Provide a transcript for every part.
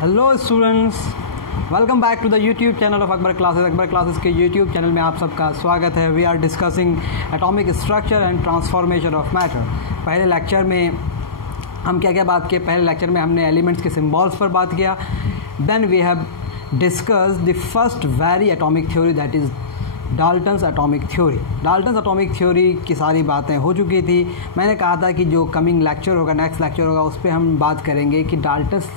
Hello students, welcome back to the YouTube channel of Akbar classes. Akbar classes के YouTube channel में आप सबका स्वागत है। We are discussing atomic structure and transformation of matter. पहले lecture में हम क्या क्या बात किए? पहले लेक्चर में हमने एलिमेंट्स के सिम्बॉल्स पर बात किया। Then we have discussed the first very atomic theory, that is Dalton's atomic theory. Dalton's atomic theory की सारी बातें हो चुकी थी। मैंने कहा था कि जो कमिंग लेक्चर होगा, नेक्स्ट लेक्चर होगा, उस पर हम बात करेंगे कि डाल्टन्स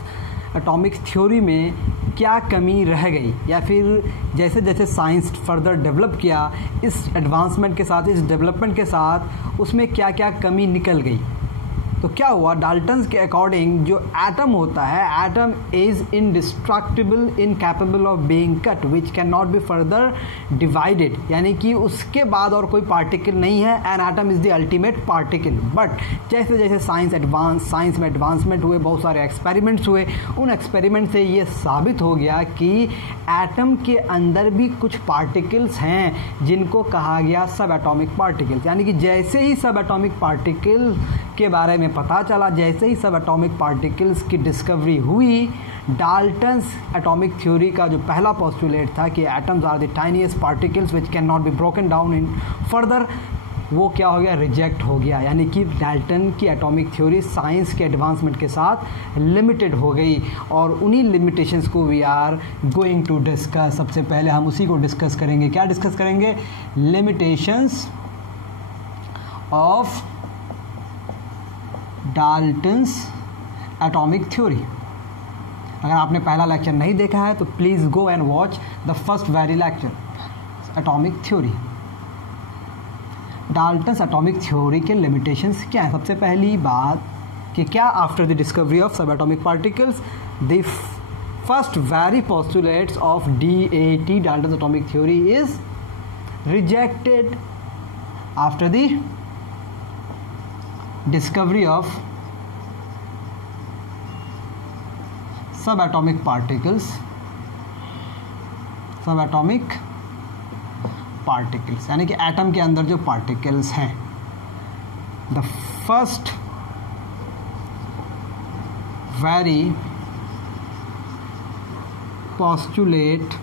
एटॉमिक थ्योरी में क्या कमी रह गई, या फिर जैसे जैसे साइंस फर्दर डेवलप किया, इस एडवांसमेंट के साथ, इस डेवलपमेंट के साथ उसमें क्या क्या कमी निकल गई। तो क्या हुआ, डाल्टन्स के अकॉर्डिंग जो एटम होता है, atom is indestructible, incapable of being cut, which can not be further divided, यानी कि उसके बाद और कोई पार्टिकल नहीं है। An atom is the ultimate particle. But जैसे जैसे साइंस में एडवांसमेंट हुए, बहुत सारे एक्सपेरिमेंट्स हुए, उन एक्सपेरिमेंट से ये साबित हो गया कि एटम के अंदर भी कुछ पार्टिकल्स हैं जिनको कहा गया सब एटॉमिक पार्टिकल्स। यानी कि जैसे ही सब एटॉमिक पार्टिकल के बारे में पता चला, जैसे ही सब एटॉमिक पार्टिकल्स की डिस्कवरी हुई, डाल्टन्स एटॉमिक थ्योरी का जो पहला पोस्टुलेट था कि atoms are the tiniest particles which can not be broken down in further, वो क्या हो गया, रिजेक्ट हो गया। यानी कि डाल्टन की एटॉमिक थ्योरी साइंस के एडवांसमेंट के साथ लिमिटेड हो गई, और उन्हीं लिमिटेशंस को we are going to discuss. सबसे पहले हम उसी को डिस्कस करेंगे। क्या डिस्कस करेंगे? Limitations of Dalton's atomic theory. अगर आपने पहला लेक्चर नहीं देखा है तो please go and watch the first very lecture, atomic theory. Dalton's atomic theory के लिमिटेशंस क्या है? सबसे पहली बात कि क्या आफ्टर द डिस्कवरी ऑफ सब atomic particles the first very postulates of DAT, Dalton's atomic theory, is rejected after the discovery of subatomic particles, यानी कि एटम के अंदर जो पार्टिकल्स हैं। The first very postulate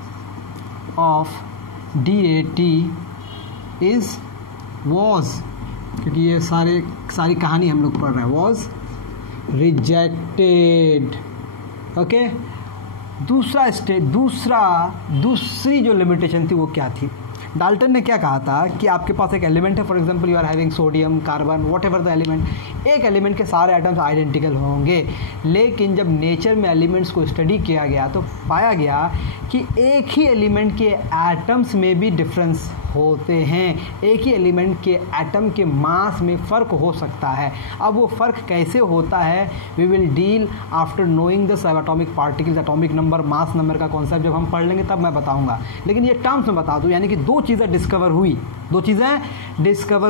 of DAT was, क्योंकि ये सारी कहानी हम लोग पढ़ रहे हैं, वॉज रिजेक्टेड। ओके, दूसरी जो लिमिटेशन थी वो क्या थी? डाल्टन ने क्या कहा था कि आपके पास एक एलिमेंट है, for example you are having sodium, carbon, whatever the element, एक एलिमेंट के सारे एटम्स आइडेंटिकल होंगे। लेकिन जब नेचर में एलिमेंट्स को स्टडी किया गया तो पाया गया कि एक ही एलिमेंट के एटम्स में भी डिफरेंस होते हैं। एक ही एलिमेंट के एटम के मास में फ़र्क हो सकता है। अब वो फ़र्क कैसे होता है, we will deal after knowing the सब atomic particles. Atomic number, mass number का कॉन्सेप्ट जब हम पढ़ लेंगे तब मैं बताऊंगा, लेकिन ये टर्म्स में बता दूं। यानी कि दो चीज़ें डिस्कवर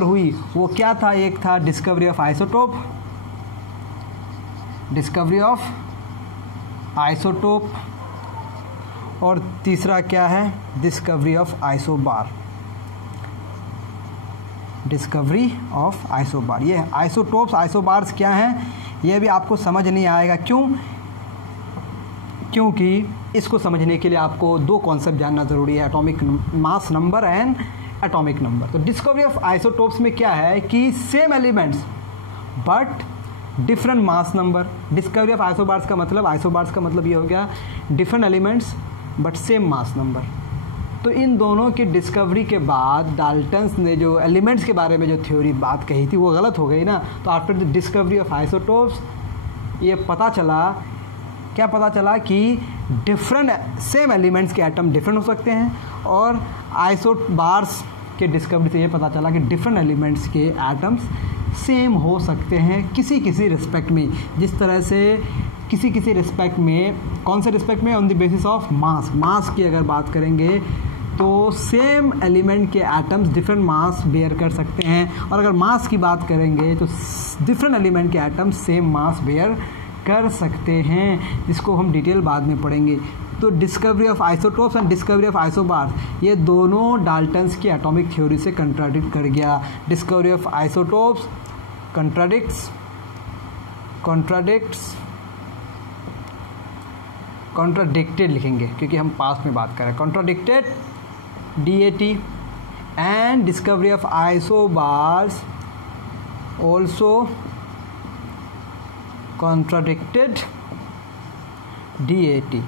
हुई। वो क्या था? एक था डिस्कवरी ऑफ आइसोटोप, और तीसरा क्या है? Discovery of isobar. ये आइसोटोप्स, आइसोबार्स क्या हैं ये भी आपको समझ नहीं आएगा। क्योंकि इसको समझने के लिए आपको दो कॉन्सेप्ट जानना ज़रूरी है, atomic mass number and atomic number. तो डिस्कवरी ऑफ आइसोटोप्स में क्या है कि same elements but different mass number. Discovery of isobars का मतलब ये हो गया different elements but same mass number. तो इन दोनों की डिस्कवरी के बाद डाल्टन्स ने जो एलिमेंट्स के बारे में जो थ्योरी बात कही थी वो गलत हो गई ना। तो after the discovery of isotopes ये पता चला कि डिफरेंट सेम एलिमेंट्स के एटम डिफरेंट हो सकते हैं, और आइसोबार्स के डिस्कवरी से ये पता चला कि डिफरेंट एलिमेंट्स के एटम्स सेम हो सकते हैं किसी रिस्पेक्ट में। जिस तरह से किसी रिस्पेक्ट में, कौन से रिस्पेक्ट में? On the basis of mass की अगर बात करेंगे तो सेम एलिमेंट के एटम्स डिफरेंट मास बेयर कर सकते हैं, और अगर मास की बात करेंगे तो डिफरेंट एलिमेंट के एटम्स सेम मास बेयर कर सकते हैं, जिसको हम डिटेल बाद में पढ़ेंगे। तो discovery of isotopes and discovery of isobars ये दोनों डाल्टन्स की एटॉमिक थ्योरी से कंट्राडिक्ट कर गया। Discovery of isotopes contradicts contradicted लिखेंगे क्योंकि हम पास्ट में बात कर रहे हैं। Contradicted DAT and discovery of isobars also contradicted DAT।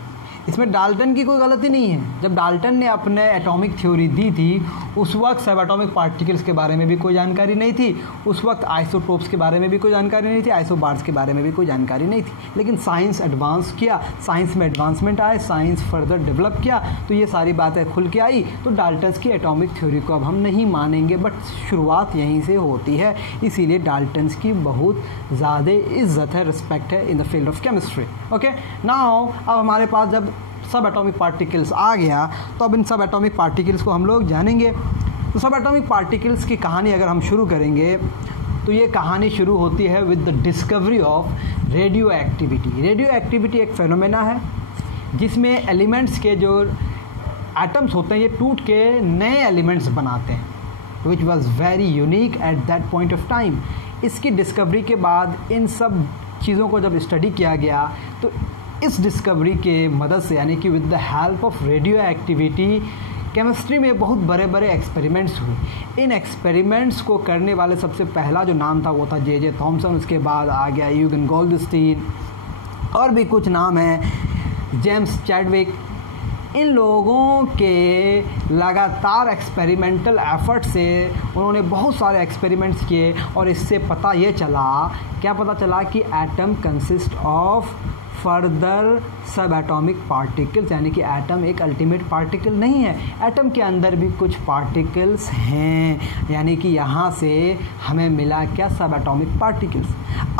इसमें डाल्टन की कोई गलती नहीं है। जब डाल्टन ने अपने एटॉमिक थ्योरी दी थी उस वक्त सब एटॉमिक पार्टिकल्स के बारे में भी कोई जानकारी नहीं थी, उस वक्त आइसोटोप्स के बारे में भी कोई जानकारी नहीं थी, आइसोबार्स के बारे में भी कोई जानकारी नहीं थी। लेकिन साइंस एडवांस किया, साइंस में एडवांसमेंट आए, साइंस फर्दर डेवलप किया तो ये सारी बातें खुल के आई। तो डाल्टन्स की एटॉमिक थ्योरी को अब हम नहीं मानेंगे, बट शुरुआत यहीं से होती है। इसीलिए डाल्टन्स की बहुत ज़्यादा इज्जत है, रिस्पेक्ट है in the field of chemistry. Okay, now अब हमारे पास जब सब एटॉमिक पार्टिकल्स आ गया तो अब इन सब एटॉमिक पार्टिकल्स को हम लोग जानेंगे। तो सब एटॉमिक पार्टिकल्स की कहानी अगर हम शुरू करेंगे तो ये कहानी शुरू होती है with the discovery of radio activity. Radio activity एक फेनोमेना है जिसमें एलिमेंट्स के जो एटम्स होते हैं ये टूट के नए एलिमेंट्स बनाते हैं, which was very unique at that point of time. इसकी डिस्कवरी के बाद इन सब चीज़ों को जब स्टडी किया गया तो इस डिस्कवरी के मदद से यानी कि with the help of radio activity chemistry में बहुत बड़े बड़े एक्सपेरिमेंट्स हुए। इन एक्सपेरिमेंट्स को करने वाले सबसे पहला जो नाम था वो था J.J. थॉमसन, उसके बाद आ गया यूगन गोल्डस्टीन और भी कुछ नाम हैं, जेम्स चैडविक। इन लोगों के लगातार एक्सपेरिमेंटल एफर्ट से उन्होंने बहुत सारे एक्सपेरिमेंट्स किए और इससे पता ये चला, क्या पता चला कि एटम कंसिस्ट ऑफ फर्दर सब एटॉमिक पार्टिकल्स, यानी कि एटम एक अल्टीमेट पार्टिकल नहीं है, एटम के अंदर भी कुछ पार्टिकल्स हैं, यानी कि यहाँ से हमें मिला क्या, सब एटॉमिक पार्टिकल्स।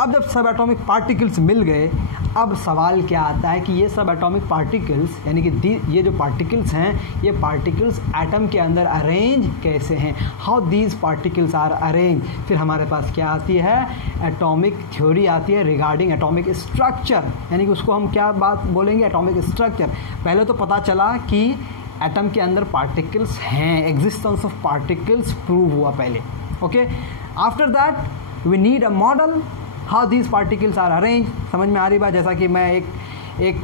अब जब सब एटॉमिक पार्टिकल्स मिल गए अब सवाल क्या आता है कि ये सब एटॉमिक पार्टिकल्स यानी कि ये जो पार्टिकल्स हैं ये पार्टिकल्स एटम के अंदर अरेंज कैसे हैं, how these particles are arrange. फिर हमारे पास क्या आती है, एटॉमिक थ्योरी आती है रिगार्डिंग एटॉमिक स्ट्रक्चर, यानी कि उसको हम क्या बात बोलेंगे, एटॉमिक स्ट्रक्चर। पहले तो पता चला कि एटम के अंदर पार्टिकल्स हैं, एग्जिस्टेंस ऑफ पार्टिकल्स प्रूव हुआ पहले। Okay, after that we need a model how these particles are arrange. समझ में आ रही बात, जैसा कि मैं एक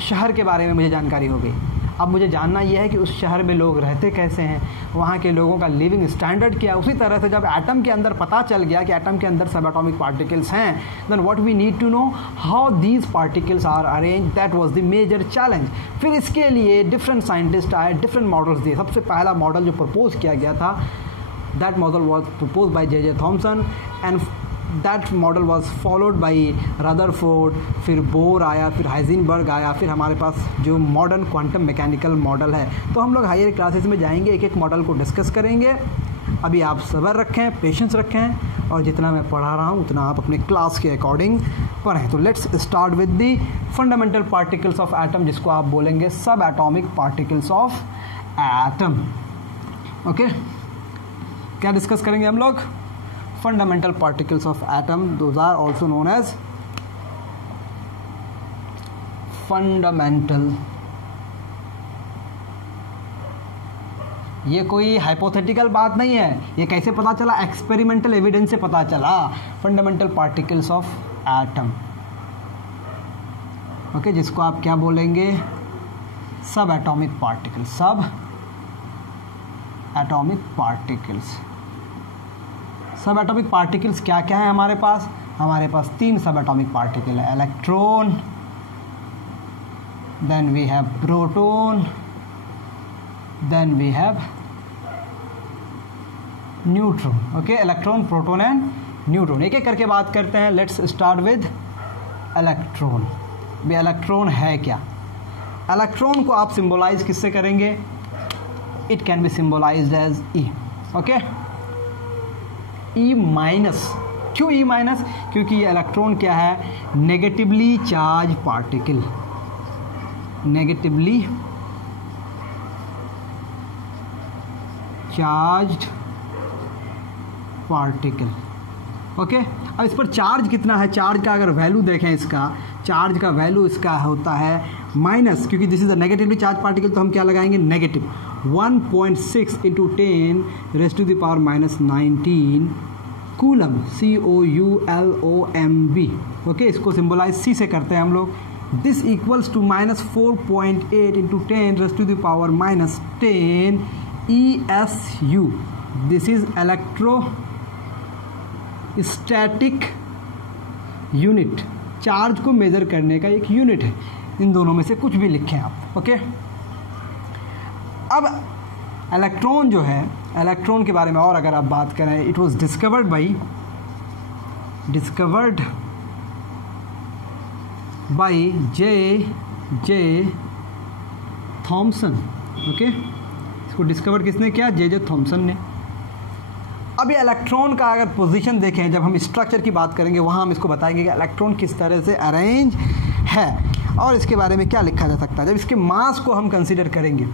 शहर के बारे में मुझे जानकारी हो गई, अब मुझे जानना यह है कि उस शहर में लोग रहते कैसे हैं, वहाँ के लोगों का लिविंग स्टैंडर्ड क्या है। उसी तरह से जब एटम के अंदर पता चल गया कि एटम के अंदर सब एटॉमिक पार्टिकल्स हैं, then what we need to know how these particles are arrange, that was the major challenge. फिर इसके लिए डिफरेंट साइंटिस्ट आए, डिफरेंट मॉडल्स दिए। सबसे पहला मॉडल जो प्रपोज किया गया था, that model was propose by J.J. Thomson and that model was followed by Rutherford, फिर बोर आया, फिर हाइजेनबर्ग आया, फिर हमारे पास जो मॉडर्न क्वांटम मैकेनिकल मॉडल है। तो हम लोग हायर क्लासेस में जाएंगे, एक एक मॉडल को डिस्कस करेंगे। अभी आप सब्र रखें, पेशेंस रखें और जितना मैं पढ़ा रहा हूँ उतना आप अपने क्लास के अकॉर्डिंग पढ़ें। तो let's start with the fundamental particles of atom, जिसको आप बोलेंगे सब atomic particles of atom. Okay, क्या डिस्कस करेंगे हम लोग, fundamental particles of atom, those are also known as fundamental। ये कोई हाइपोथेटिकल बात नहीं है, ये कैसे पता चला, एक्सपेरिमेंटल एविडेंस से पता चला। Fundamental particles of atom, okay, जिसको आप क्या बोलेंगे, सब एटॉमिक पार्टिकल्स, सब एटॉमिक पार्टिकल्स। सब एटॉमिक पार्टिकल्स क्या क्या है हमारे पास, हमारे पास 3 सब एटॉमिक पार्टिकल है, electron, then we have proton, then we have neutron. Okay, electron, proton and neutron. एक एक करके बात करते हैं। Let's start with electron. भाई इलेक्ट्रॉन है क्या, इलेक्ट्रॉन को आप सिंबलाइज किससे करेंगे, it can be symbolised as E. Okay, E minus. क्यों ई माइनस, क्योंकि ये इलेक्ट्रॉन क्या है, negatively charge particle, negatively charge particle. Okay, अब इस पर चार्ज कितना है, चार्ज का अगर वैल्यू देखें, इसका चार्ज का वैल्यू इसका होता है माइनस, क्योंकि this is a negatively charge particle, तो हम क्या लगाएंगे, नेगेटिव 1.6 × 10⁻⁻19 कूलम, COULOMB। ओके, इसको सिंबलाइज सी से करते हैं हम लोग, this equals to -4.8 into 10 raise to the power -10 ESU. This is electrostatic unit. Charge को मेजर करने का एक यूनिट है. इन दोनों में से कुछ भी लिखें आप. ओके. अब इलेक्ट्रॉन जो है, इलेक्ट्रॉन के बारे में और अगर आप बात करें, it was discovered by J Thomson. Okay. इसको डिस्कवर किसने किया? जे थॉमसन ने. अब ये इलेक्ट्रॉन का अगर पोजीशन देखें, जब हम स्ट्रक्चर की बात करेंगे वहाँ हम इसको बताएंगे कि इलेक्ट्रॉन किस तरह से अरेंज है और इसके बारे में क्या लिखा जा सकता है. जब इसके मास को हम कंसीडर करेंगे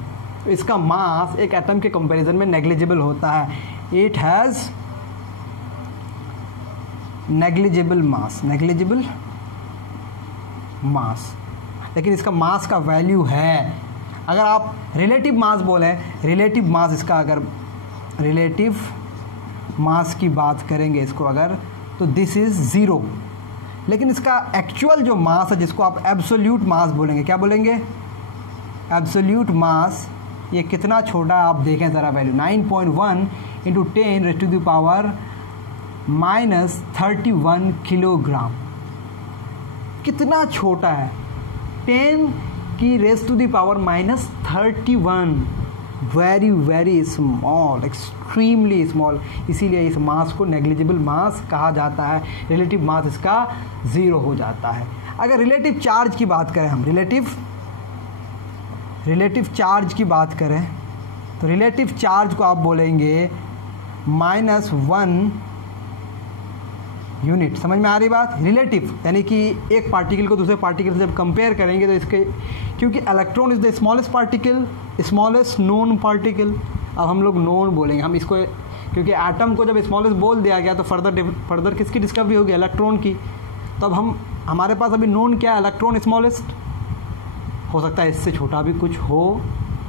तो इसका मास एक एटम के कंपैरिजन में नेग्लिजिबल होता है. इट हैज़ नेग्लिजिबल मास, लेकिन इसका मास का वैल्यू है. अगर आप रिलेटिव मास बोलें, रिलेटिव मास इसका, अगर रिलेटिव मास की बात करेंगे इसको अगर, तो दिस इज़ 0. लेकिन इसका एक्चुअल जो मास है, जिसको आप एब्सोल्यूट मास बोलेंगे, क्या बोलेंगे? Absolute mass. ये कितना छोटा है आप देखें ज़रा value, 9.1 into 10 raise to the power -31 kilogram. कितना छोटा है, 10 की raise to the power -31. Very very small, extremely small. इसीलिए इस मास को नेग्लिजिबल मास कहा जाता है. रिलेटिव मास इसका 0 हो जाता है. अगर रिलेटिव चार्ज की बात करें हम, रिलेटिव चार्ज की बात करें तो रिलेटिव चार्ज को आप बोलेंगे -1 यूनिट. समझ में आ रही बात? रिलेटिव यानी कि एक पार्टिकल को दूसरे पार्टिकल से जब कंपेयर करेंगे तो इसके, क्योंकि electron is the smallest particle, smallest known particle. अब हम लोग नोन बोलेंगे हम इसको, क्योंकि एटम को जब स्मॉलेस्ट बोल दिया गया तो फर्दर किसकी डिस्कवरी होगी? इलेक्ट्रॉन की. तो अब हमारे पास अभी नोन क्या है? Electron smallest. हो सकता है इससे छोटा भी कुछ हो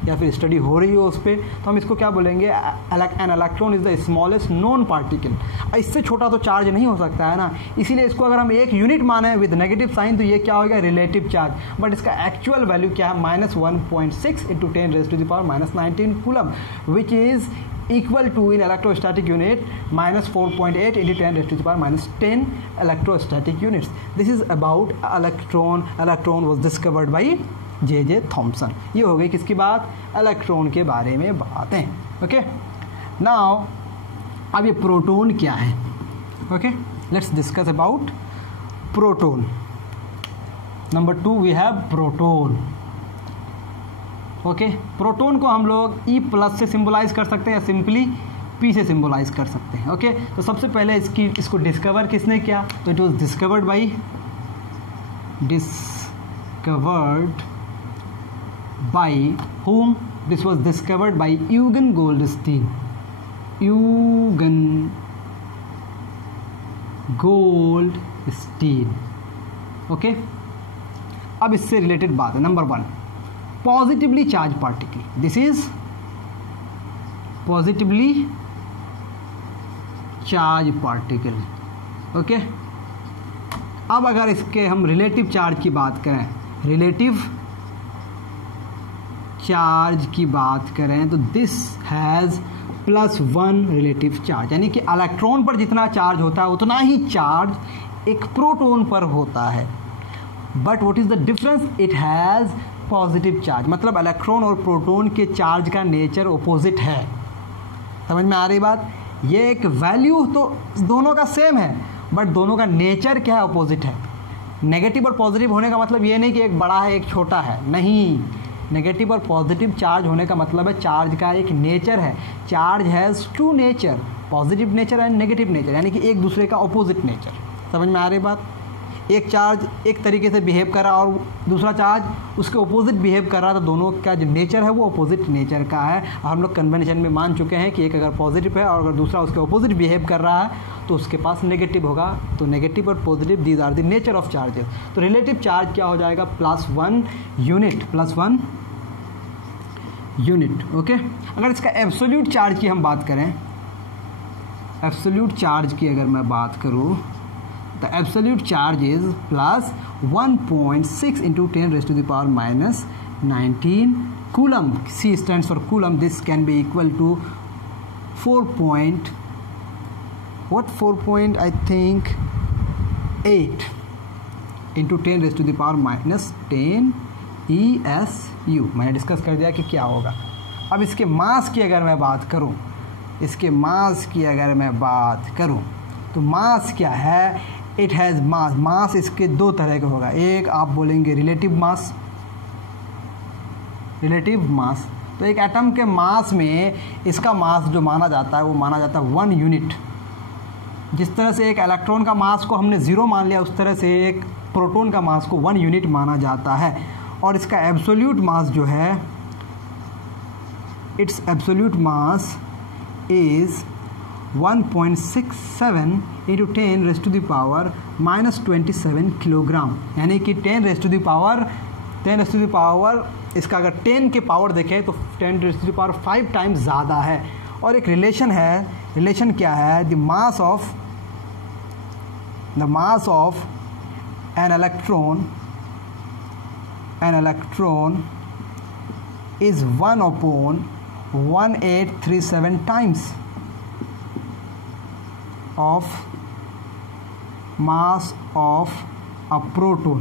या फिर स्टडी हो रही हो उस पर, तो हम इसको क्या बोलेंगे? N electron is the smallest known particle. इससे छोटा तो चार्ज नहीं हो सकता है ना. इसीलिए इसको अगर हम एक यूनिट माने विद नेगेटिव साइन तो ये क्या हो गया? Relative charge. बट इसका एक्चुअल वैल्यू क्या है? -1.6 into 10 raise to the power -19 coulomb, which is equal to in electrostatic unit -4.8 into 10 raised to the power -10 electrostatic units. This is about electron. Electron was discovered by J Thomson. ये हो गई किसकी बात? Electron के बारे में बातें. Okay. Now अब ये प्रोटॉन क्या है? Okay, let's discuss about proton. Number 2 we have proton. Okay. Proton को हम लोग E+ से सिंबलाइज कर सकते हैं या सिंपली P से सिंबलाइज कर सकते हैं. ओके. तो सबसे पहले इसको डिस्कवर किसने किया? तो it was discovered by whom? This was discovered by Eugen Goldstein. Okay. अब इससे रिलेटेड बात है. Number 1, positively charge particle. This is positively charge particle. Okay. अब अगर इसके हम रिलेटिव चार्ज की बात करें, रिलेटिव चार्ज की बात करें तो दिस हैज़ +1 रिलेटिव चार्ज. यानी कि इलेक्ट्रॉन पर जितना चार्ज होता है उतना ही चार्ज एक प्रोटॉन पर होता है. But what is the difference? It has positive charge. मतलब इलेक्ट्रॉन और प्रोटॉन के चार्ज का नेचर अपोजिट है. समझ में आ रही बात? ये एक वैल्यू तो दोनों का सेम है, बट दोनों का नेचर क्या है? अपोजिट है. नेगेटिव और पॉजिटिव होने का मतलब ये नहीं कि एक बड़ा है एक छोटा है. नहीं, नेगेटिव और पॉजिटिव चार्ज होने का मतलब है चार्ज का एक नेचर है. Charge has 2 nature, positive nature and negative nature, यानी कि एक दूसरे का अपोजिट नेचर. समझ में आ रही बात? एक चार्ज एक तरीके से बिहेव कर रहा और दूसरा चार्ज उसके अपोजिट बिहेव कर रहा, तो दोनों का जो नेचर है वो अपोजिट नेचर का है. और हम लोग कन्वेंशन में मान चुके हैं कि एक अगर पॉजिटिव है और अगर दूसरा उसके अपोजिट बिहेव कर रहा है तो उसके पास नेगेटिव होगा. तो नेगेटिव और positive, these are the nature of charges. तो रिलेटिव चार्ज क्या हो जाएगा? +1 यूनिट. +1 यूनिट. ओके. अगर इसका एब्सोल्यूट चार्ज की हम बात करें, एब्सोल्यूट चार्ज की अगर मैं बात करूं तो absolute charge is 1.6 into 10 raised to the power minus 19 coulomb. C stands for coulomb. This can be equal to 4.8 into 10 raised to the power minus 10 ESU. मैंने डिस्कस कर दिया कि क्या होगा. अब इसके मास की अगर मैं बात करूं, तो मास क्या है? इट हैज़ मास इसके दो तरह का होगा. एक आप बोलेंगे रिलेटिव मास. तो एक एटम के मास में इसका मास जो माना जाता है वो माना जाता है 1 यूनिट. जिस तरह से एक इलेक्ट्रॉन का मास को हमने 0 मान लिया, उस तरह से एक प्रोटॉन का मास को 1 यूनिट माना जाता है. और इसका एब्सोल्यूट मास जो है, it's absolute mass is 1.67 into 10 raised to the power minus 27 kilogram. यानी कि 10 raised to the power इसका अगर 10 के पावर देखें तो 10 raised to the power 5 times ज़्यादा है. और एक रिलेशन क्या है? The mass of an electron is 1/1837 times of mass of a proton.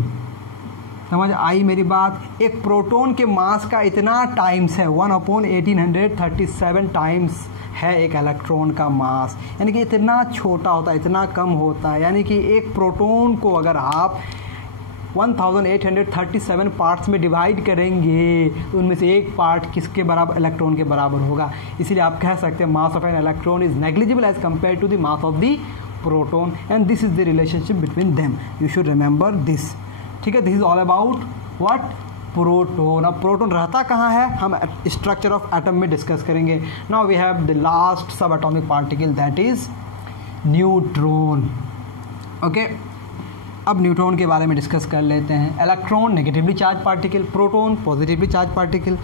समझ आई मेरी बात? एक प्रोटॉन के मास का इतना टाइम्स है, 1/1837 टाइम्स है एक इलेक्ट्रॉन का मास. यानी कि इतना छोटा होता है, इतना कम होता है. यानी कि एक प्रोटॉन को अगर आप 1837 पार्ट्स में डिवाइड करेंगे तो उनमें से एक पार्ट किसके बराबर? इलेक्ट्रॉन के बराबर होगा. इसीलिए आप कह सकते हैं mass of an electron is negligible as compare to the mass of the proton, and this is the relationship between them. You should remember this. ठीक है, this is all about what? Proton. अब proton रहता कहाँ है हम structure of atom में discuss करेंगे. Now we have the last sub atomic particle, that is neutron. Okay, अब न्यूट्रॉन के बारे में डिस्कस कर लेते हैं. Electron negatively charge particle, proton positively charge particle.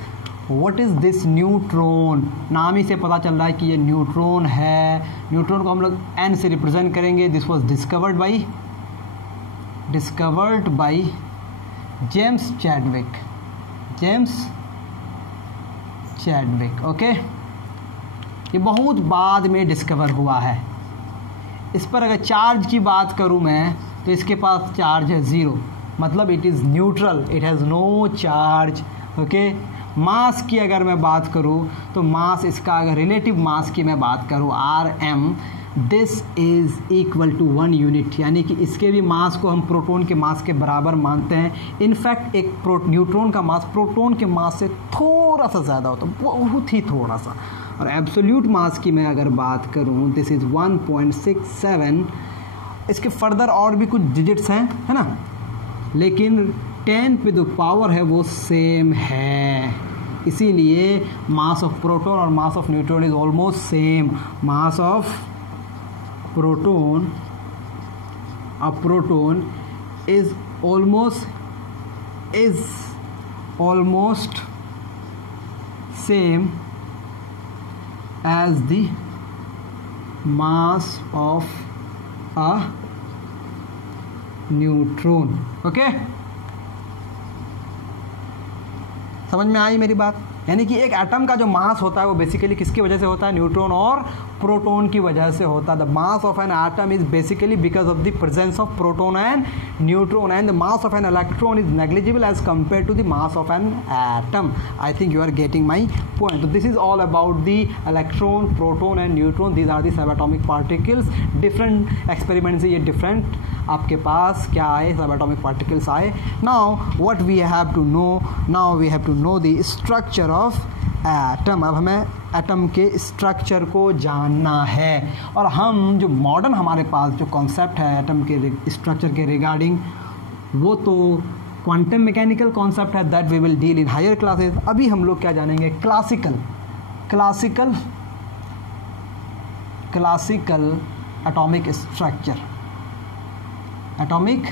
What is this neutron? नाम ही से पता चल रहा है कि ये न्यूट्रॉन है. न्यूट्रॉन को हम लोग n से रिप्रेजेंट करेंगे. This was discovered by James Chadwick. Okay, ये बहुत बाद में डिस्कवर हुआ है. इस पर अगर चार्ज की बात करूं मैं तो इसके पास चार्ज है 0, मतलब it is neutral, it has no charge. Okay, mass की अगर मैं बात करूं तो मास इसका, अगर रिलेटिव मास की मैं बात करूं Rm, this is equal to 1 unit. यानी कि इसके भी मास को हम प्रोटॉन के मास के बराबर मानते हैं. इनफैक्ट एक न्यूट्रॉन का मास प्रोटॉन के मास से थोड़ा सा ज़्यादा होता है, बहुत ही थोड़ा सा. और एब्सोल्यूट मास की मैं अगर बात करूं, दिस इज़ 1.67. इसके फर्दर और भी कुछ डिजिट्स हैं, है ना, लेकिन 10 पे जो पावर है वो सेम है. इसीलिए मास ऑफ प्रोटॉन और mass of neutron is almost same. Mass of proton is almost same as the mass of a neutron. Okay, समझ में आई मेरी बात? यानी कि एक एटम का जो मास होता है वो बेसिकली किसकी वजह से होता है? न्यूट्रॉन और प्रोटॉन की वजह से होता है. The mass of an atom is basically because of the presence of proton and neutron, and the mass of an electron is negligible as compare to the mass of an atom. I think you are getting my point. तो this is all about the electron, proton and neutron. These are the सब atomic particles. Different experiment से ये different आपके पास क्या आए? सब atomic particles आए. Now what we have to know, now we have to know the structure of atom. अब हमें एटम के स्ट्रक्चर को जानना है. और हम जो मॉडर्न हमारे पास जो कॉन्सेप्ट है एटम के स्ट्रक्चर के रिगार्डिंग, वो तो क्वांटम मैकेनिकल कॉन्सेप्ट है, that we will deal in higher classes. अभी हम लोग क्या जानेंगे? Classical atomic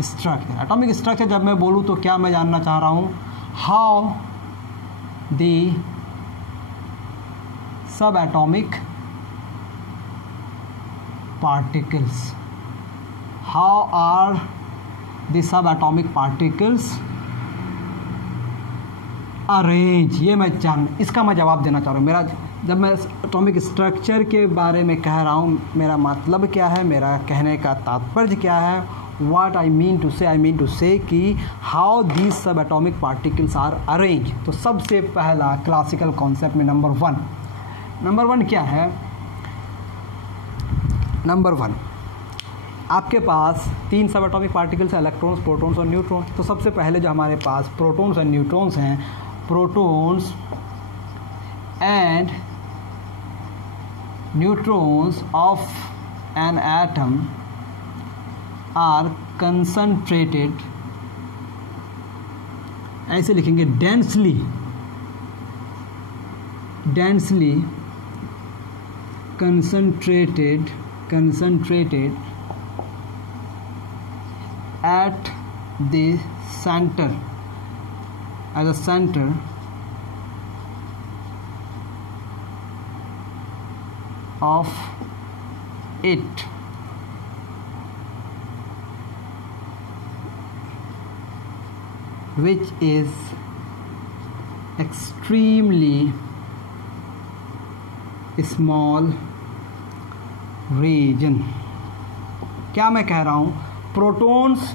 structure. Atomic structure जब मैं बोलूँ तो क्या मैं जानना चाह रहा हूँ? How the subatomic particles how are the सब एटॉमिक पार्टिकल्स अरेंज, ये इसका मैं जवाब देना चाह रहा हूँ। मेरा जब मैं एटॉमिक स्ट्रक्चर के बारे में कह रहा हूँ, मेरा मतलब क्या है, मेरा कहने का तात्पर्य क्या है, what I mean to say कि हाउ दीज सब एटॉमिक पार्टिकल्स आर अरेंज। तो सबसे पहला क्लासिकल कॉन्सेप्ट में नंबर वन क्या है? नंबर 1, आपके पास 3 सब एटॉमिक पार्टिकल्स हैं, इलेक्ट्रॉन्स, प्रोटॉन्स और न्यूट्रॉन्स। तो सबसे पहले जो हमारे पास प्रोटॉन्स और न्यूट्रॉन्स हैं, protons and neutrons of an atom are concentrated, ऐसे लिखेंगे, densely concentrated at the center, as a center of it, which is extremely small region। क्या मैं कह रहा हूँ? Protons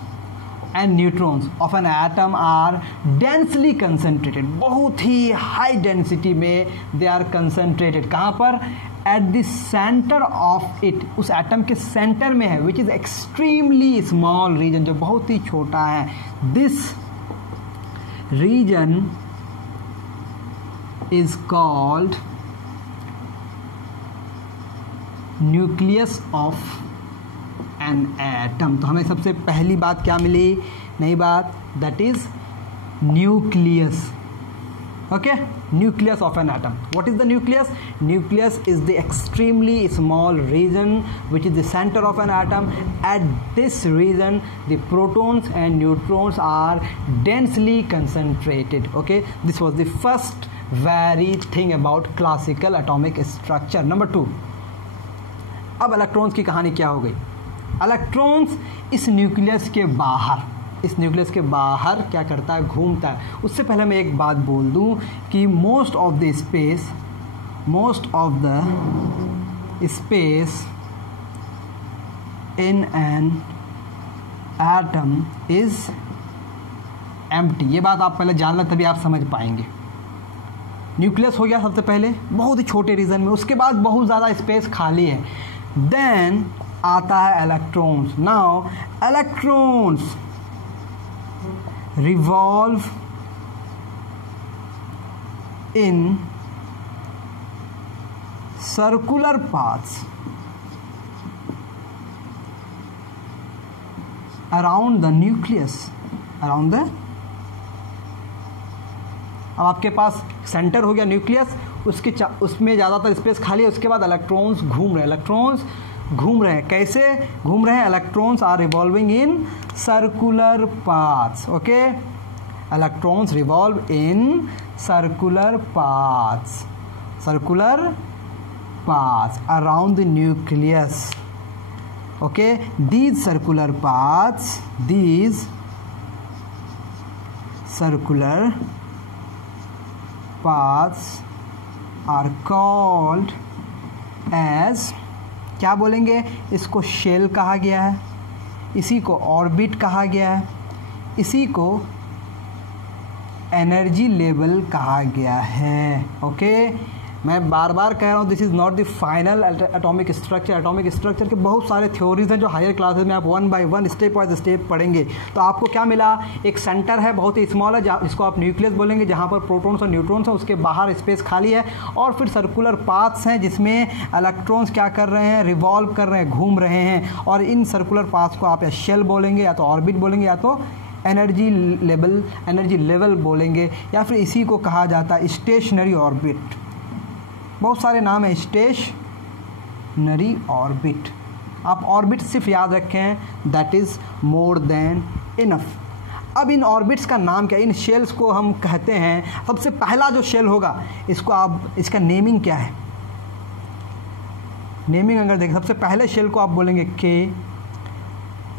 and neutrons of an atom are densely concentrated, बहुत ही high density में दे आर कंसंट्रेटेड। कहाँ पर? At the centre of it, उस एटम के सेंटर में है, which is extremely small region, जो बहुत ही छोटा है। This region is called nucleus of an atom. तो हमें सबसे पहली बात क्या मिली? नई बात, that is nucleus. Okay, nucleus of an atom. What is the nucleus? Nucleus is the extremely small region which is the centre of an atom. At this reason the protons and neutrons are densely concentrated. Okay, this was the first very thing about classical atomic structure. Number 2, अब electrons की कहानी क्या हो गई? Electrons इस nucleus के बाहर क्या करता है? घूमता है। उससे पहले मैं एक बात बोल दूं कि most of the space in an atom is empty. ये बात आप पहले जान लें, तभी आप समझ पाएंगे। न्यूक्लियस हो गया सबसे पहले, बहुत ही छोटे रीजन में, उसके बाद बहुत ज़्यादा स्पेस खाली है। देन आता है electrons. Now electrons revolve in circular paths around the nucleus, अब आपके पास सेंटर हो गया न्यूक्लियस, उसमें ज़्यादातर स्पेस खाली है। उसके बाद इलेक्ट्रॉन्स घूम रहे हैं। कैसे घूम रहे हैं? Electrons are revolving in circular paths. Okay, electrons revolve in circular paths around the nucleus. Okay, these circular paths are called as, क्या बोलेंगे? इसको शेल कहा गया है, इसी को ऑर्बिट कहा गया है, इसी को एनर्जी लेवल कहा गया है। ओके, मैं बार बार कह रहा हूँ, this is not the final atomic structure. Atomic structure के बहुत सारे थ्योरीज हैं जो हायर क्लासेस में आप 1 by 1 स्टेप बाय स्टेप पढ़ेंगे। तो आपको क्या मिला? एक सेंटर है, बहुत ही स्मॉल है, जिसको आप न्यूक्लियस बोलेंगे, जहाँ पर प्रोटॉन्स और न्यूट्रॉन्स हैं, उसके बाहर स्पेस खाली है। और फिर सर्कुलर पाथ्स हैं जिसमें इलेक्ट्रॉन्स क्या कर रहे हैं? रिवॉल्व कर रहे हैं, घूम रहे हैं। और इन सर्कुलर पाथ्स को आप या शेल बोलेंगे, या तो ऑर्बिट बोलेंगे, या तो एनर्जी लेवल बोलेंगे, या फिर इसी को कहा जाता है स्टेशनरी ऑर्बिट। बहुत सारे नाम है, स्टेशनरी ऑर्बिट। आप ऑर्बिट सिर्फ याद रखें, that is more than enough. अब इन ऑर्बिट्स का नाम क्या है? इन शेल्स को हम कहते हैं, सबसे पहला जो शेल होगा इसका नेमिंग क्या है? नेमिंग अगर देखें, सबसे पहले शेल को आप बोलेंगे के,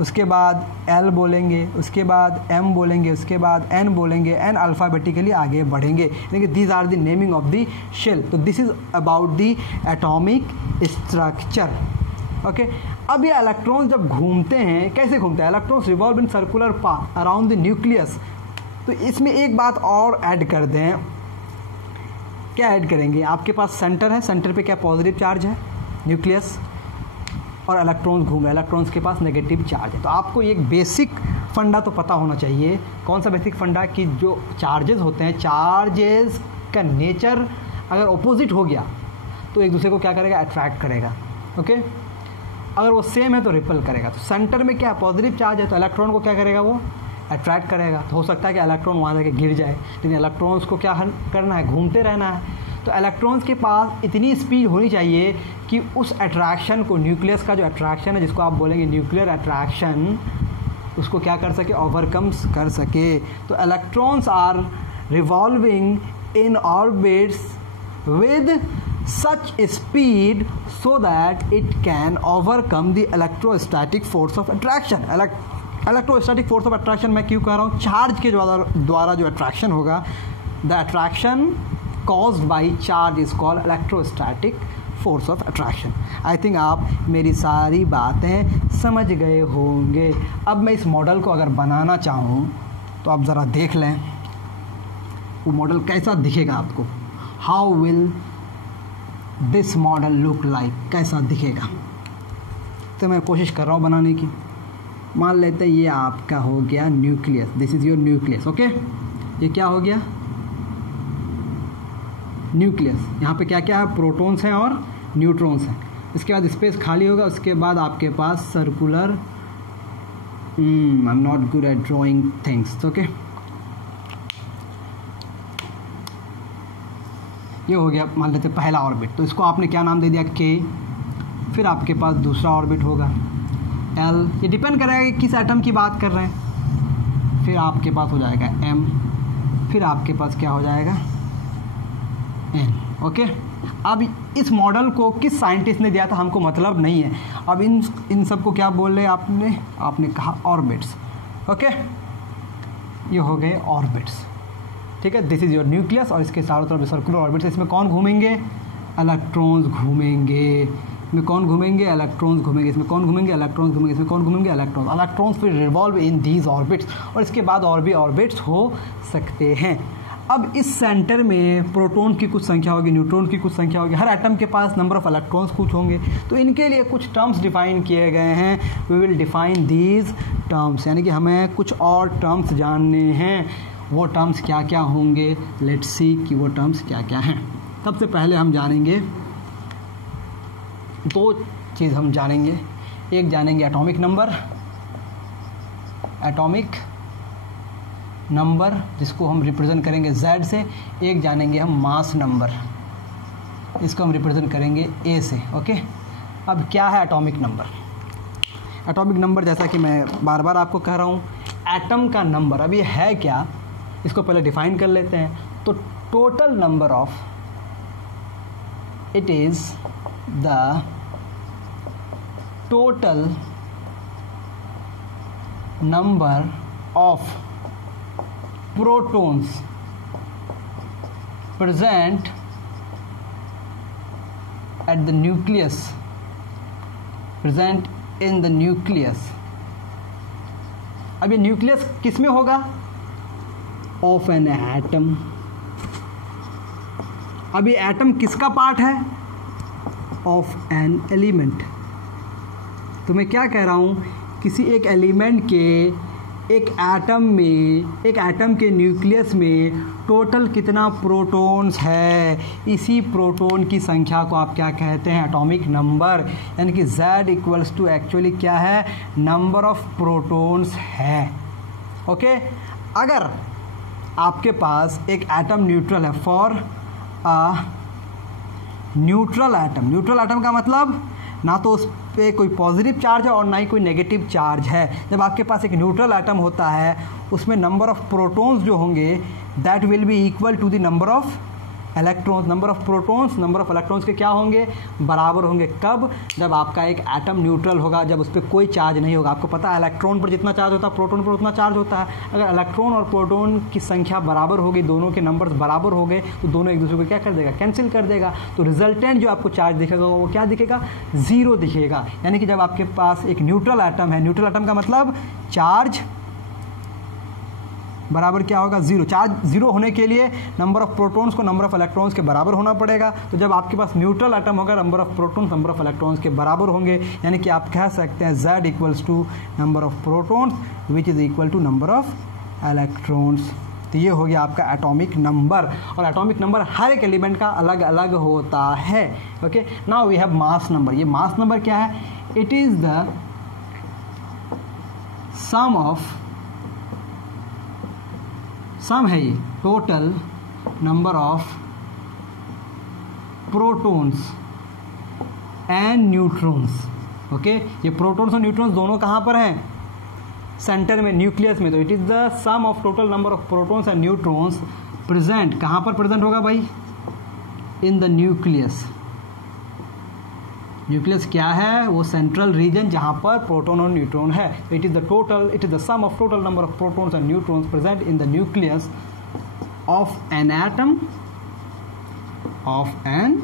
उसके बाद L बोलेंगे, उसके बाद M बोलेंगे, उसके बाद N बोलेंगे, N अल्फ़ाबेटिकली आगे बढ़ेंगे, यानी कि these are the naming of the shell. तो this is about the atomic structure. Okay, अब ये इलेक्ट्रॉन्स जब घूमते हैं, कैसे घूमते हैं? Electrons revolve in circular path around the nucleus. तो इसमें एक बात और ऐड कर दें, क्या ऐड करेंगे? आपके पास सेंटर है, सेंटर पे क्या पॉजिटिव चार्ज है, न्यूक्लियस, और इलेक्ट्रॉन्स घूम रहे हैं, इलेक्ट्रॉन्स के पास नेगेटिव चार्ज है। तो आपको एक बेसिक फंडा तो पता होना चाहिए। कौन सा बेसिक फंडा? कि जो चार्जेस होते हैं, चार्जेस का नेचर अगर ऑपोजिट हो गया तो एक दूसरे को क्या करेगा? अट्रैक्ट करेगा। ओके, अगर वो सेम है तो रिपल करेगा। तो सेंटर में क्या पॉजिटिव चार्ज है तो इलेक्ट्रॉन को क्या करेगा? वो अट्रैक्ट करेगा। तो हो सकता है कि इलेक्ट्रॉन वहाँ जाके गिर जाए, लेकिन इलेक्ट्रॉन्स को क्या करना है? घूमते रहना है। तो इलेक्ट्रॉन्स के पास इतनी स्पीड होनी चाहिए कि उस अट्रैक्शन को, न्यूक्लियस का जो अट्रैक्शन है जिसको आप बोलेंगे न्यूक्लियर अट्रैक्शन, उसको क्या कर सके? ओवरकम्स कर सके। तो electrons are revolving in orbits with such speed so that it can overcome the electrostatic force of attraction। electrostatic force of attraction मैं क्यों कह रहा हूँ? चार्ज के द्वारा जो अट्रैक्शन होगा, the attraction caused by charge is called electrostatic force of attraction। I think आप मेरी सारी बातें समझ गए होंगे। अब मैं इस मॉडल को अगर बनाना चाहूँ तो आप ज़रा देख लें वो मॉडल कैसा दिखेगा आपको। How will this model look like, कैसा दिखेगा? तो मैं कोशिश कर रहा हूँ बनाने की। मान लेते हैं ये आपका हो गया nucleus, this is your nucleus. Okay, ये क्या हो गया? न्यूक्लियस। यहाँ पे क्या क्या है? प्रोटॉन्स हैं और न्यूट्रॉन्स हैं। इसके बाद स्पेस खाली होगा, उसके बाद आपके पास circular, I am not good at drawing things. Okay, ये हो गया मान लेते पहला ऑर्बिट। तो इसको आपने क्या नाम दे दिया? K। फिर आपके पास दूसरा ऑर्बिट होगा L। ये डिपेंड करेगा कि किस एटम की बात कर रहे हैं। फिर आपके पास हो जाएगा M। फिर आपके पास क्या हो जाएगा? N। ओके, अब इस मॉडल को किस साइंटिस्ट ने दिया था हमको मतलब नहीं है। अब इन सब को क्या बोल रहे हैं आपने कहा ऑर्बिट्स। ओके, ये हो गए ऑर्बिट्स। ठीक है, दिस इज़ योर न्यूक्लियस और इसके चारों तरफ सर्कुलर ऑर्बिट्स। इसमें कौन घूमेंगे? इलेक्ट्रॉन्स घूमेंगे। इसमें कौन घूमेंगे? इलेक्ट्रॉन्स घूमेंगे। इसमें कौन घूमेंगे? इलेक्ट्रॉन्स घूमेंगे। इसमें कौन घूमेंगे? इलेक्ट्रॉन्स। इलेक्ट्रॉन्स फिर रिवॉल्व इन दीज ऑर्बिट्स, और इसके बाद और भी ऑर्बिट्स हो सकते हैं। अब इस सेंटर में प्रोटॉन की कुछ संख्या होगी, न्यूट्रॉन की कुछ संख्या होगी, हर एटम के पास नंबर ऑफ इलेक्ट्रॉन्स कुछ होंगे। तो इनके लिए कुछ टर्म्स डिफाइन किए गए हैं। We will define these terms, यानी कि हमें कुछ और टर्म्स जानने हैं। वो टर्म्स क्या क्या होंगे? लेट्स सी कि वो टर्म्स क्या क्या हैं। सबसे पहले हम जानेंगे दो चीज़ हम जानेंगे। एक जानेंगे एटॉमिक नंबर जिसको हम रिप्रेजेंट करेंगे Z से। एक जानेंगे हम मास नंबर, इसको हम रिप्रेजेंट करेंगे A से। ओके, अब क्या है एटॉमिक नंबर? एटॉमिक नंबर जैसा कि मैं बार बार आपको कह रहा हूँ, एटम का नंबर। अब ये है क्या, इसको पहले डिफाइन कर लेते हैं। तो total number of, it is the total number of protons present at the nucleus, present in the nucleus। अब ये न्यूक्लियस किस में होगा? Of an atom. अब ये एटम किसका पार्ट है? Of an element. तो मैं क्या कह रहा हूँ, किसी एक एलिमेंट के एक एटम के न्यूक्लियस में टोटल कितना प्रोटॉन्स है, इसी प्रोटॉन की संख्या को आप क्या कहते हैं? Atomic number. यानी कि Z इक्वल्स टू एक्चुअली क्या है? नंबर ऑफ प्रोटॉन्स है। ओके, अगर आपके पास एक एटम न्यूट्रल है, फॉर अ न्यूट्रल एटम का मतलब ना तो उस पे कोई पॉजिटिव चार्ज है और ना ही कोई नेगेटिव चार्ज है। जब आपके पास एक न्यूट्रल एटम होता है, उसमें नंबर ऑफ प्रोटॉन्स जो होंगे that will be equal to the number of electrons, number of protons number of electrons के क्या होंगे, बराबर होंगे। कब? जब आपका एक एटम न्यूट्रल होगा, जब उस पर कोई चार्ज नहीं होगा। आपको पता है इलेक्ट्रॉन पर जितना चार्ज होता है प्रोटॉन पर उतना चार्ज होता है। अगर इलेक्ट्रॉन और प्रोटॉन की संख्या बराबर होगी, दोनों के नंबर्स बराबर हो गए, तो दोनों एक दूसरे को क्या कर देगा, कैंसिल कर देगा। तो रिजल्टेंट जो आपको चार्ज दिखेगा वो क्या दिखेगा, जीरो दिखेगा। यानी कि जब आपके पास एक न्यूट्रल एटम है, न्यूट्रल एटम का मतलब चार्ज बराबर क्या होगा, जीरो। चार्ज जीरो होने के लिए नंबर ऑफ प्रोटॉन्स को नंबर ऑफ इलेक्ट्रॉन्स के बराबर होना पड़ेगा। तो जब आपके पास न्यूट्रल एटम होगा, number of protons number of electrons के बराबर होंगे। यानी कि आप कह सकते हैं Z equals to number of protons which is equal to number of electrons. तो ये हो गया आपका एटॉमिक नंबर। और एटॉमिक नंबर हर एक एलिमेंट का अलग अलग होता है। Okay, now we have mass number. ये मास नंबर क्या है, इट इज द सम है ये total number of protons and neutrons. Okay, ये प्रोटॉन्स और न्यूट्रॉन्स दोनों कहाँ पर हैं, सेंटर में, न्यूक्लियस में। तो it is the sum of total number of protons and neutrons present, कहाँ पर प्रेजेंट होगा भाई, इन द न्यूक्लियस। न्यूक्लियस क्या है, वो सेंट्रल रीजन जहाँ पर प्रोटॉन और न्यूट्रॉन है। It is the sum of total number of protons and neutrons present in the nucleus of an atom of an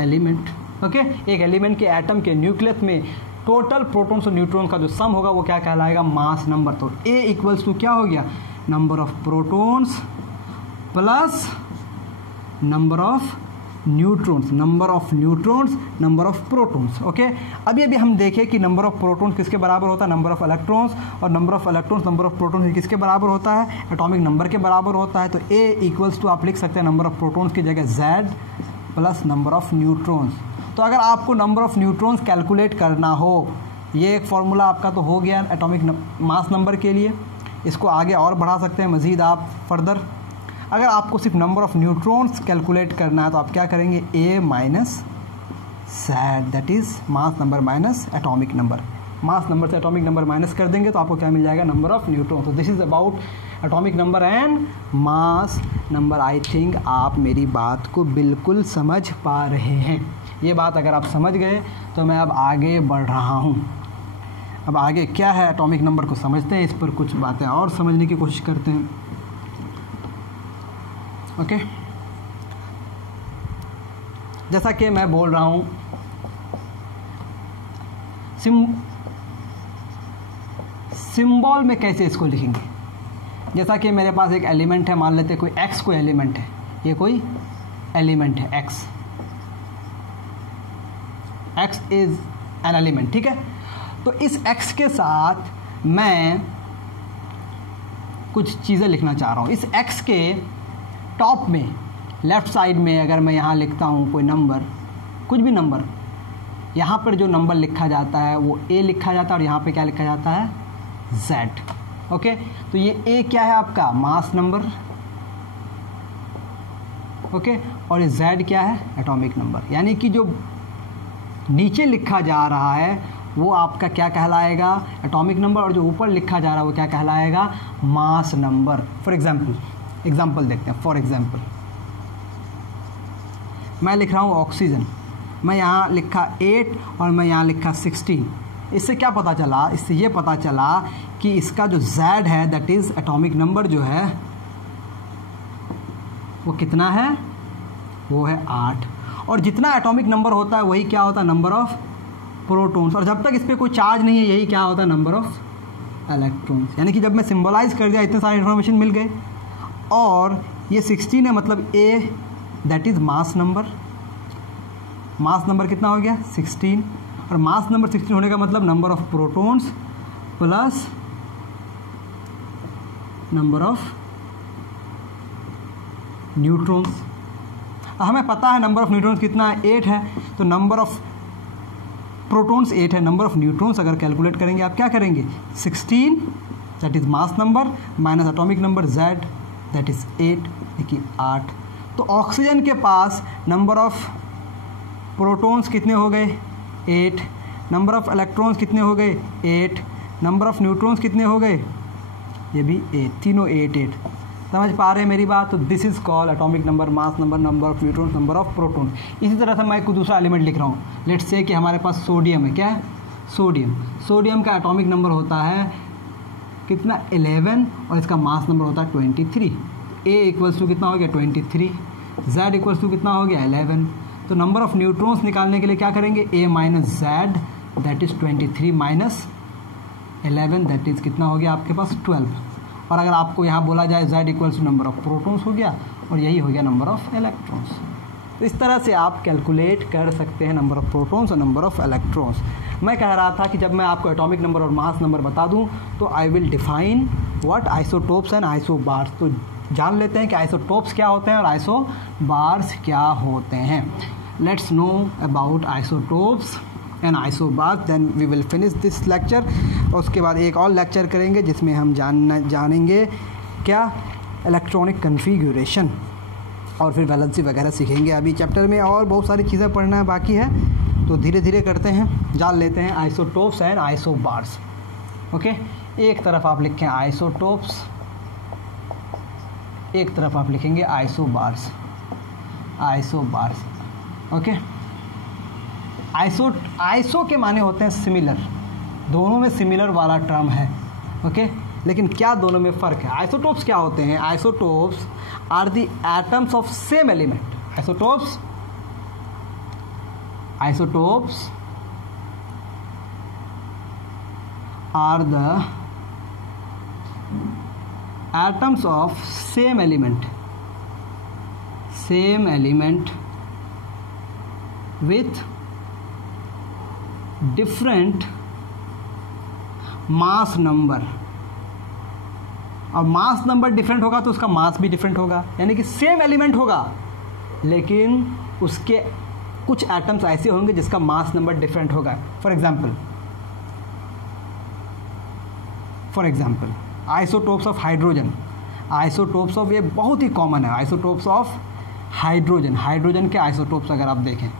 element. Okay, एक एलिमेंट के एटम के न्यूक्लियस में टोटल प्रोटॉन्स और neutron का जो सम होगा वो क्या कहलाएगा, मास नंबर। तो A इक्वल्स टू क्या हो गया, number of protons plus number of neutrons, number of neutrons number of protons. Okay, अभी हम देखें कि नंबर ऑफ प्रोटॉन्स किसके बराबर होता है, नंबर ऑफ इलेक्ट्रॉन्स, और number of electrons number of protons किसके बराबर होता है, एटॉमिक नंबर के बराबर होता है। तो A इक्वल्स टू आप लिख सकते हैं नंबर ऑफ प्रोटॉन्स की जगह Z plus number of neutrons. तो अगर आपको नंबर ऑफ न्यूट्रॉन्स कैलकुलेट करना हो, ये एक फॉर्मूला आपका तो हो गया एटॉमिक मास नंबर के लिए। इसको आगे और बढ़ा सकते हैं मज़ीद आप फर्दर। अगर आपको सिर्फ नंबर ऑफ न्यूट्रॉन्स कैलकुलेट करना है तो आप क्या करेंगे, A minus Z, that is mass number minus atomic number. Mass number से एटॉमिक नंबर माइनस कर देंगे तो आपको क्या मिल जाएगा, नंबर ऑफ न्यूट्रॉन। तो this is about atomic number and mass number. I think आप मेरी बात को बिल्कुल समझ पा रहे हैं। ये बात अगर आप समझ गए तो मैं अब आगे बढ़ रहा हूँ। अब आगे क्या है, एटॉमिक नंबर को समझते हैं, इस पर कुछ बातें और समझने की कोशिश करते हैं। ओके, जैसा कि मैं बोल रहा हूँ, सिंबल में कैसे इसको लिखेंगे। जैसा कि मेरे पास एक एलिमेंट है, मान लेते हैं कोई x कोई एलिमेंट है, ये कोई एलिमेंट है x इज एन एलिमेंट, ठीक है। तो इस x के साथ मैं कुछ चीज़ें लिखना चाह रहा हूँ। इस x के टॉप में लेफ़्ट साइड में अगर मैं यहाँ लिखता हूँ कोई नंबर, कुछ भी नंबर, यहाँ पर जो नंबर लिखा जाता है वो A लिखा जाता है और यहाँ पे क्या लिखा जाता है, Z। ओके, तो ये A क्या है आपका, मास नंबर। ओके, और ये Z क्या है, एटॉमिक नंबर। यानी कि जो नीचे लिखा जा रहा है वो आपका क्या कहलाएगा, एटॉमिक नंबर, और जो ऊपर लिखा जा रहा है वो क्या कहलाएगा, मास नंबर। फॉर एग्जाम्पल देखते हैं। फॉर एग्जाम्पल मैं लिख रहा हूँ ऑक्सीजन, मैं यहाँ लिखा 8 और मैं यहाँ लिखा 16। इससे क्या पता चला, इससे ये पता चला कि इसका जो Z है दैट इज़ एटॉमिक नंबर जो है वो कितना है, वो है 8। और जितना एटॉमिक नंबर होता है वही क्या होता है, नंबर ऑफ प्रोटॉन्स। और जब तक इस पर कोई चार्ज नहीं है यही क्या होता है, नंबर ऑफ इलेक्ट्रॉन्स। यानी कि जब मैं सिंबलाइज कर दिया इतने सारे इन्फॉर्मेशन मिल गए। और ये 16 है मतलब A that is mass number. Mass number कितना हो गया, 16। और मास नंबर 16 होने का मतलब number of protons plus number of neutrons. हमें पता है नंबर ऑफ न्यूट्रॉन्स कितना है, 8 है। तो नंबर ऑफ प्रोटॉन्स 8 है, नंबर ऑफ न्यूट्रॉन्स अगर कैलकुलेट करेंगे आप क्या करेंगे, 16 that is mass number minus atomic number Z that is 8, देखिए 8। तो ऑक्सीजन के पास नंबर ऑफ प्रोटॉन्स कितने हो गए, 8। नंबर ऑफ इलेक्ट्रॉन्स कितने हो गए, 8। नंबर ऑफ न्यूट्रॉन्स कितने हो गए, ये भी 8। तीनों 8 8। समझ पा रहे हैं मेरी बात? तो this is called atomic number, mass number, number of neutrons, number of proton. इसी तरह से मैं कोई दूसरा एलिमेंट लिख रहा हूँ, लेट्स से कि हमारे पास सोडियम है। क्या है? सोडियम। सोडियम का एटॉमिक नंबर होता है कितना? 11, और इसका मास नंबर होता है 23। ए इक्वल्स टू कितना हो गया? 23। जेड इक्वल्स टू कितना हो गया? 11। तो नंबर ऑफ न्यूट्रॉन्स निकालने के लिए क्या करेंगे? A minus Z that is 23 minus 11 that is कितना हो गया आपके पास? 12। और अगर आपको यहाँ बोला जाए z equals to number of protons हो गया, और यही हो गया नंबर ऑफ इलेक्ट्रॉन्स। तो इस तरह से आप कैलकुलेट कर सकते हैं नंबर ऑफ प्रोटॉन्स और नंबर ऑफ इलेक्ट्रॉन्स। मैं कह रहा था कि जब मैं आपको एटॉमिक नंबर और मास नंबर बता दूं तो I will define what isotopes and isobars. तो जान लेते हैं कि आइसोटोप्स क्या होते हैं और आइसोबार्स क्या होते हैं। Let's know about isotopes and isobars, then we will finish this lecture. और उसके बाद एक और लेक्चर करेंगे जिसमें हम जानेंगे क्या? इलेक्ट्रॉनिक कन्फिग्यूरेशन, और फिर वैलेंसी वगैरह सीखेंगे। अभी चैप्टर में और बहुत सारी चीज़ें पढ़ना बाकी है, तो धीरे धीरे करते हैं, जान लेते हैं आइसोटोप्स एंड आइसोबार्स। ओके, एक तरफ आप लिखें आइसोटोप्स, एक तरफ आप लिखेंगे आइसोबार्स। Isobars, okay. आइसो के माने होते हैं सिमिलर, दोनों में सिमिलर वाला टर्म है। ओके, लेकिन क्या दोनों में फ़र्क है? आइसोटोप्स क्या होते हैं? Isotopes are the atoms of same element. Isotopes are the atoms of same element with different mass number। और मास नंबर डिफरेंट होगा तो उसका मास भी डिफरेंट होगा, यानी कि सेम एलिमेंट होगा लेकिन उसके कुछ एटम्स ऐसे होंगे जिसका मास नंबर डिफरेंट होगा। For example isotopes of hydrogen. Isotopes of, ये बहुत ही कॉमन है, आइसोटोप्स ऑफ हाइड्रोजन। हाइड्रोजन के आइसोटोप्स अगर आप देखें,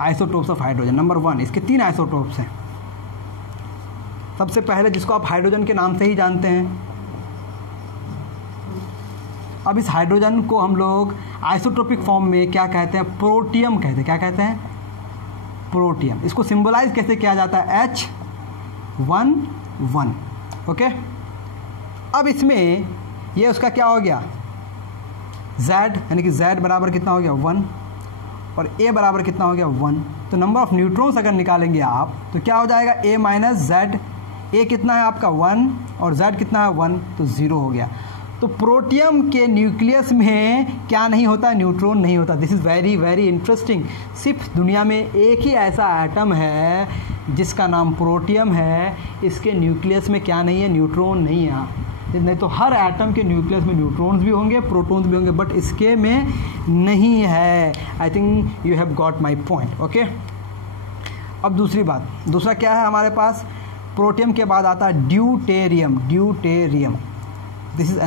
आइसोटोप्स ऑफ हाइड्रोजन नंबर 1, इसके 3 आइसोटोप्स हैं। सबसे पहले जिसको आप हाइड्रोजन के नाम से ही जानते हैं। अब इस हाइड्रोजन को हम लोग आइसोटोपिक फॉर्म में क्या कहते हैं? प्रोटियम कहते हैं। क्या कहते हैं? प्रोटियम। इसको सिंबलाइज कैसे किया जाता है? H11। ओके, अब इसमें ये उसका क्या हो गया? Z, यानी कि Z बराबर कितना हो गया? 1, और A बराबर कितना हो गया? 1। तो नंबर ऑफ न्यूट्रॉन्स अगर निकालेंगे आप तो क्या हो जाएगा? A minus Z। A कितना है आपका? 1, और Z कितना है? 1, तो 0 हो गया। तो प्रोटियम के न्यूक्लियस में क्या नहीं होता? न्यूट्रॉन नहीं होता। This is very very interesting. सिर्फ दुनिया में एक ही ऐसा एटम है जिसका नाम प्रोटियम है, इसके न्यूक्लियस में क्या नहीं है? न्यूट्रॉन नहीं है। नहीं तो हर एटम के न्यूक्लियस में न्यूट्रॉन्स भी होंगे, प्रोटॉन्स भी होंगे, बट इसके में नहीं है। आई think you have got my point. Okay, अब दूसरी बात, दूसरा क्या है हमारे पास? प्रोटियम के बाद आता है deuterium. Deuterium, this is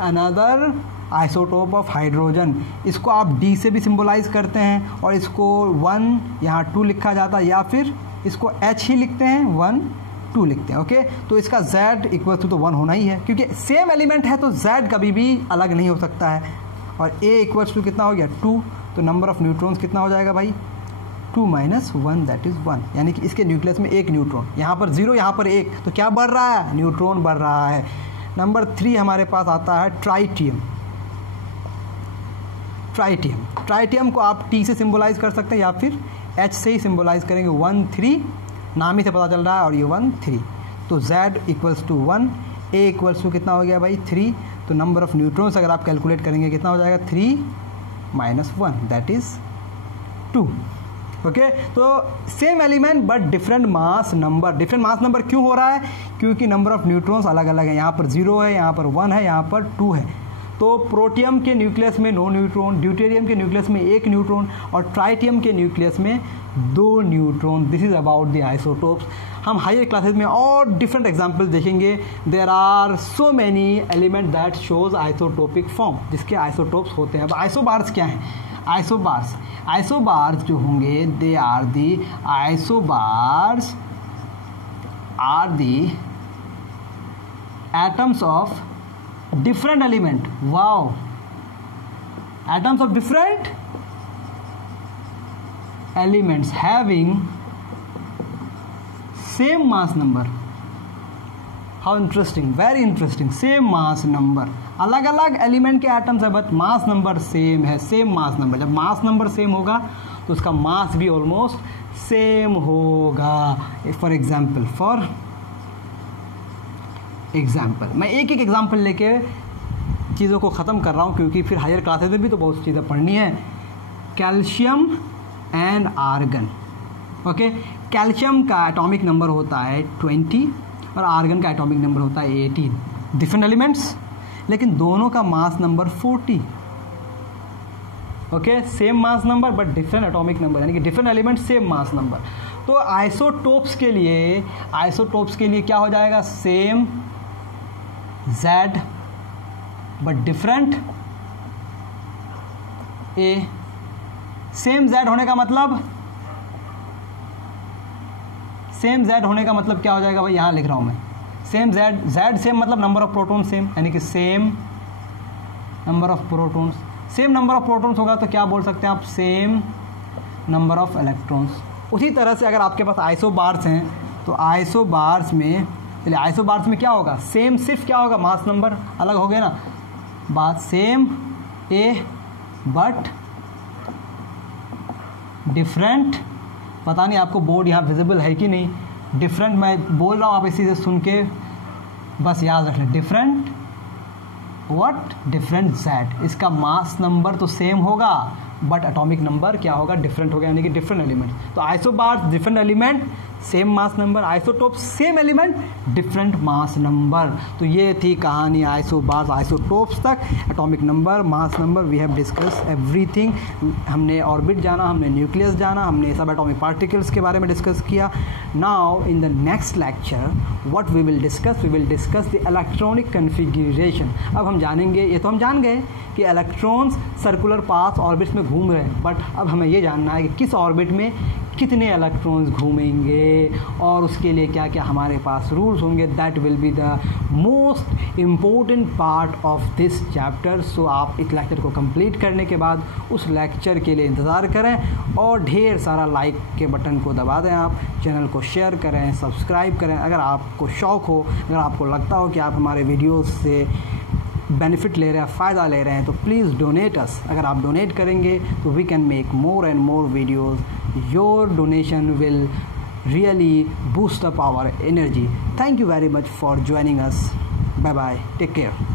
another isotope of hydrogen. इसको आप D से भी सिंबलाइज करते हैं, और इसको 1 यहाँ 2 लिखा जाता है, या फिर इसको H ही लिखते हैं, 1 2 लिखते हैं। ओके, तो इसका Z इक्वल टू तो 1 होना ही है, क्योंकि सेम एलिमेंट है तो Z कभी भी अलग नहीं हो सकता है। और A इक्वल्स टू कितना हो गया? 2। तो नंबर ऑफ न्यूट्रॉन्स कितना हो जाएगा भाई? 2 माइनस 1 दैट इज़ 1, यानी कि इसके न्यूक्लियस में एक न्यूट्रॉन, यहाँ पर 0, यहाँ पर 1, तो क्या बढ़ रहा है? न्यूट्रॉन बढ़ रहा है। नंबर 3 हमारे पास आता है ट्राइटियम। ट्राइटियम को आप T से सिंबलाइज कर सकते हैं या फिर H से ही सिंबलाइज करेंगे। 1 3 नाम ही से पता चल रहा है, और ये 1 3, तो Z equals to 1, A equals to कितना हो गया भाई? 3। तो नंबर ऑफ न्यूट्रॉन्स अगर आप कैलकुलेट करेंगे कितना हो जाएगा? 3 माइनस 1 दैट इज़ 2। ओके, तो same element but different mass number. Different mass number क्यों हो रहा है? क्योंकि नंबर ऑफ न्यूट्रॉन्स अलग अलग है। यहाँ पर 0 है, यहाँ पर 1 है, यहाँ पर 2 है। तो प्रोटियम के न्यूक्लियस में 9 न्यूट्रॉन, ड्यूटेरियम के न्यूक्लियस में 1 न्यूट्रॉन, और ट्राइटियम के न्यूक्लियस में 2 neutron. This is about the isotopes. हम हायर क्लासेस में और डिफरेंट एग्जाम्पल देखेंगे। There are so many element that shows isotopic form, जिसके आइसोटोप्स होते हैं। अब आइसोबार्स क्या हैं? आइसोबार्स जो होंगे, they are the isobars are the atoms of different element. Wow. Atoms of different elements having same mass number. How interesting, very interesting. Same mass number. अलग अलग एलिमेंट के एटम्स है बट मास नंबर सेम है, same mass number. जब mass number same होगा तो उसका मास भी ऑलमोस्ट सेम होगा. फॉर एग्जाम्पल मैं एक एक एग्जाम्पल लेके चीज़ों को ख़त्म कर रहा हूँ क्योंकि फिर हायर क्लासेज में भी तो बहुत चीज़ें पढ़नी है. Calcium and argon. Okay, calcium का एटॉमिक नंबर होता है 20 और आर्गन का एटॉमिक नंबर होता है 18. डिफरेंट एलिमेंट्स लेकिन दोनों का mass number 40. Okay, same mass number but different atomic number, यानी कि different element same mass number. तो आइसोटोप्स के लिए क्या हो जाएगा? Same Z but different A. Same Z होने का मतलब क्या हो जाएगा भाई? यहां लिख रहा हूं मैं. सेम Z सेम मतलब नंबर ऑफ प्रोटॉन सेम, यानी कि same number of protons. Same number of protons होगा तो क्या बोल सकते हैं आप? Same number of electrons. उसी तरह से अगर आपके पास आइसोबार्स हैं तो आइसोबार्स में क्या होगा? सेम, सिर्फ क्या होगा? मास नंबर अलग हो गया ना. बात सेम A बट डिफरेंट. पता नहीं आपको बोर्ड यहाँ विजिबल है कि नहीं. डिफरेंट मैं बोल रहा हूँ, आप इसी से सुन के बस याद रख लें. Different different Z. इसका मास नंबर तो सेम होगा बट एटॉमिक नंबर क्या होगा? डिफरेंट होगा, यानी कि डिफरेंट एलिमेंट. तो isobars different element same mass number, isotope same element different mass number. तो ये थी कहानी आइसोबार्स आइसोटोप्स तक. Atomic number, mass number, we have discuss everything. हमने ऑर्बिट जाना, हमने न्यूक्लियस जाना, हमने सब एटॉमिक पार्टिकल्स के बारे में डिस्कस किया. Now in the next lecture what we will discuss the electronic configuration. अब हम जानेंगे, ये तो हम जान गए कि इलेक्ट्रॉन्स सर्कुलर पाथ ऑर्बिट्स में घूम रहे हैं, बट अब हमें ये जानना है कि किस ऑर्बिट में कितने इलेक्ट्रॉन्स घूमेंगे और उसके लिए क्या क्या हमारे पास रूल्स होंगे. That will be the most important part of this chapter. So आप इस लेक्चर को कंप्लीट करने के बाद उस लेक्चर के लिए इंतज़ार करें और ढेर सारा लाइक के बटन को दबा दें. आप चैनल को शेयर करें, सब्सक्राइब करें. अगर आपको शौक़ हो, अगर आपको लगता हो कि आप हमारे वीडियोज़ से बेनिफिट ले रहे हैं, फ़ायदा ले रहे हैं, तो प्लीज़ डोनेट अस. अगर आप डोनेट करेंगे तो we can make more and more videos. Your donation will really boost up our energy. Thank you very much for joining us. Bye bye, take care.